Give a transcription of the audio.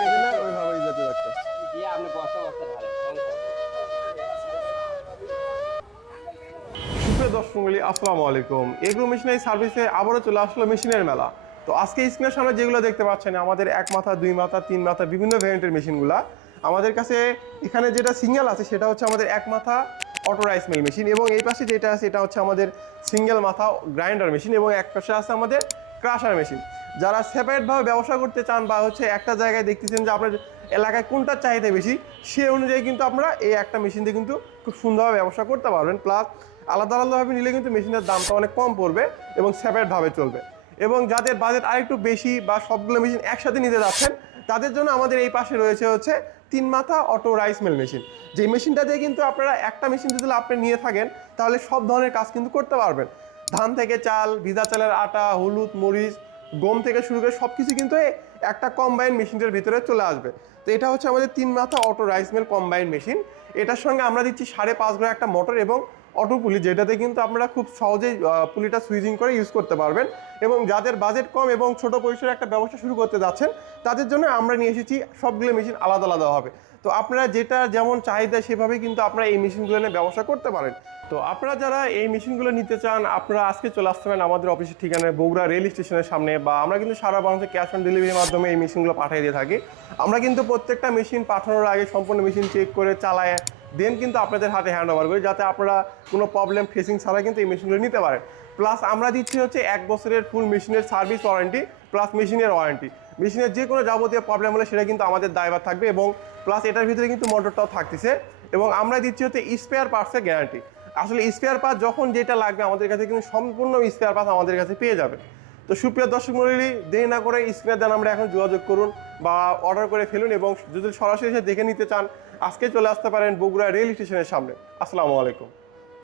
দিলে ওইভাবেই যেতে থাকবে। দিয়ে আপনি বস্তা বস্তা ঢালেন। সুপ্রিয় দর্শক মণ্ডলী, আসসালামু আলাইকুম। এগ্রো মেশিনারি সার্ভিসে আবারও চলে আসলো মেশিনের মেলা। তো আজকে স্ক্রিনের সামনে যেগুলো দেখতে পাচ্ছেন আমাদের 1 মাথা 2 মাথা 3 মাথা বিভিন্ন ভ্যারিয়েন্টের মেশিনগুলা আমাদের কাছে। এখানে যেটা সিঙ্গেল আছে সেটা হচ্ছে আমাদের 1 মাথা অটো রাইস মিল মেশিন, এবং এই পাশে যেটা আছে এটা হচ্ছে আমাদের সিঙ্গেল মাথা গ্রাইন্ডার মেশিন, এবং এক পাশে আছে আমাদের ক্রাশার মেশিন। যারা সেপারেটভাবে ব্যবসা করতে চান বা হচ্ছে একটা জায়গায় দেখতেছেন যে আপনার এলাকায় কোনটা চাহিদা বেশি, সে অনুযায়ী কিন্তু আপনারা এই একটা মেশিন দিয়ে কিন্তু খুব সুন্দরভাবে ব্যবসা করতে পারবেন। প্লাস আলাদা আলাদাভাবে নিলে কিন্তু মেশিনের দামটা অনেক কম পড়বে এবং সেপারেটভাবে চলবে। এবং যাদের বাজেট আরেকটু বেশি বা সবগুলো মেশিন একসাথে নিতে যাচ্ছেন, তাদের জন্য আমাদের এই পাশে রয়েছে হচ্ছে 3 মাথা অটো রাইস মিল মেশিন। যে মেশিনটা দিয়ে কিন্তু আপনারা একটা মেশিন যদি আপনি নিয়ে থাকেন তাহলে সব ধরনের কাজ কিন্তু করতে পারবেন। ধান থেকে চাল, ভিজা চালের আটা, হলুদ, মরিচ, গম থেকে শুরু করে সব কিছু কিন্তু একটা কম্বাইন মেশিনটার ভিতরে চলে আসবে। তো এটা হচ্ছে আমাদের 3 মাথা auto rice mill combine machine. এটার সঙ্গে আমরা দিচ্ছি 5.5 ঘন্টা একটা মোটর এবং অটো পুলি, যেটাতে কিন্তু আপনারা খুব সহজেই পুলিটা সুইচিং করে ইউজ করতে পারবেন। এবং যাদের বাজেট কম এবং ছোট পরিসরে একটা ব্যবসা শুরু করতে যাচ্ছেন, তাদের জন্য আমরা নিয়ে এসেছি সবগুলো মেশিন আলাদা আলাদা হবে। তো আপনারা যেটা যেমন চাহিদা সেভাবে কিন্তু আপনারা এই মেশিনগুলো নিয়ে ব্যবসা করতে পারেন। তো আপনারা যারা এই মেশিনগুলো নিতে চান, আপনারা আজকে চলে আসতে পারেন আমাদের অফিসের ঠিকানায় বগুড়া রেল স্টেশনের সামনে, বা আমরা কিন্তু সারা বাংলাদেশে ক্যাশ অন ডেলিভারির মাধ্যমে এই মেশিনগুলো পাঠিয়ে দিয়ে থাকি। আমরা কিন্তু প্রত্যেকটা মেশিন পাঠানোর আগে সম্পূর্ণ মেশিন চেক করে চালায় দেন কিন্তু আপনাদের হাতে হ্যান্ড ওভার করি, যাতে আপনারা কোনো প্রবলেম ফেসিং ছাড়া কিন্তু এই মেশিনগুলো নিতে পারেন। প্লাস আমরা দিচ্ছি হচ্ছে 1 বছরের ফুল মেশিনের সার্ভিস ওয়ারেন্টি প্লাস মেশিনের ওয়ারেন্টি। মেশিনের যে কোনো যাবতীয় প্রবলেম হলে সেটা কিন্তু আমাদের দায়ভার থাকবে, এবং প্লাস এটার ভিতরে কিন্তু মোটরটাও থাকতেছে। এবং আমরা দিচ্ছি হচ্ছে স্পেয়ার পার্টসের গ্যারান্টি। আসলে স্পেয়ার পার্ট যখন যেটা লাগবে আমাদের কাছে কিন্তু সম্পূর্ণ স্পেয়ার পার্টস আমাদের কাছে পেয়ে যাবে। তো সুপ্রিয় দর্শক মণ্ডলী, দেরি না করে স্ক্রিনে দেন আমরা এখন যোগাযোগ করুন বা অর্ডার করে ফেলুন, এবং যদি সরাসরি এসে দেখে নিতে চান আজকে চলে আসতে পারেন বগুড়া রেল স্টেশনের সামনে। আসসালামু আলাইকুম।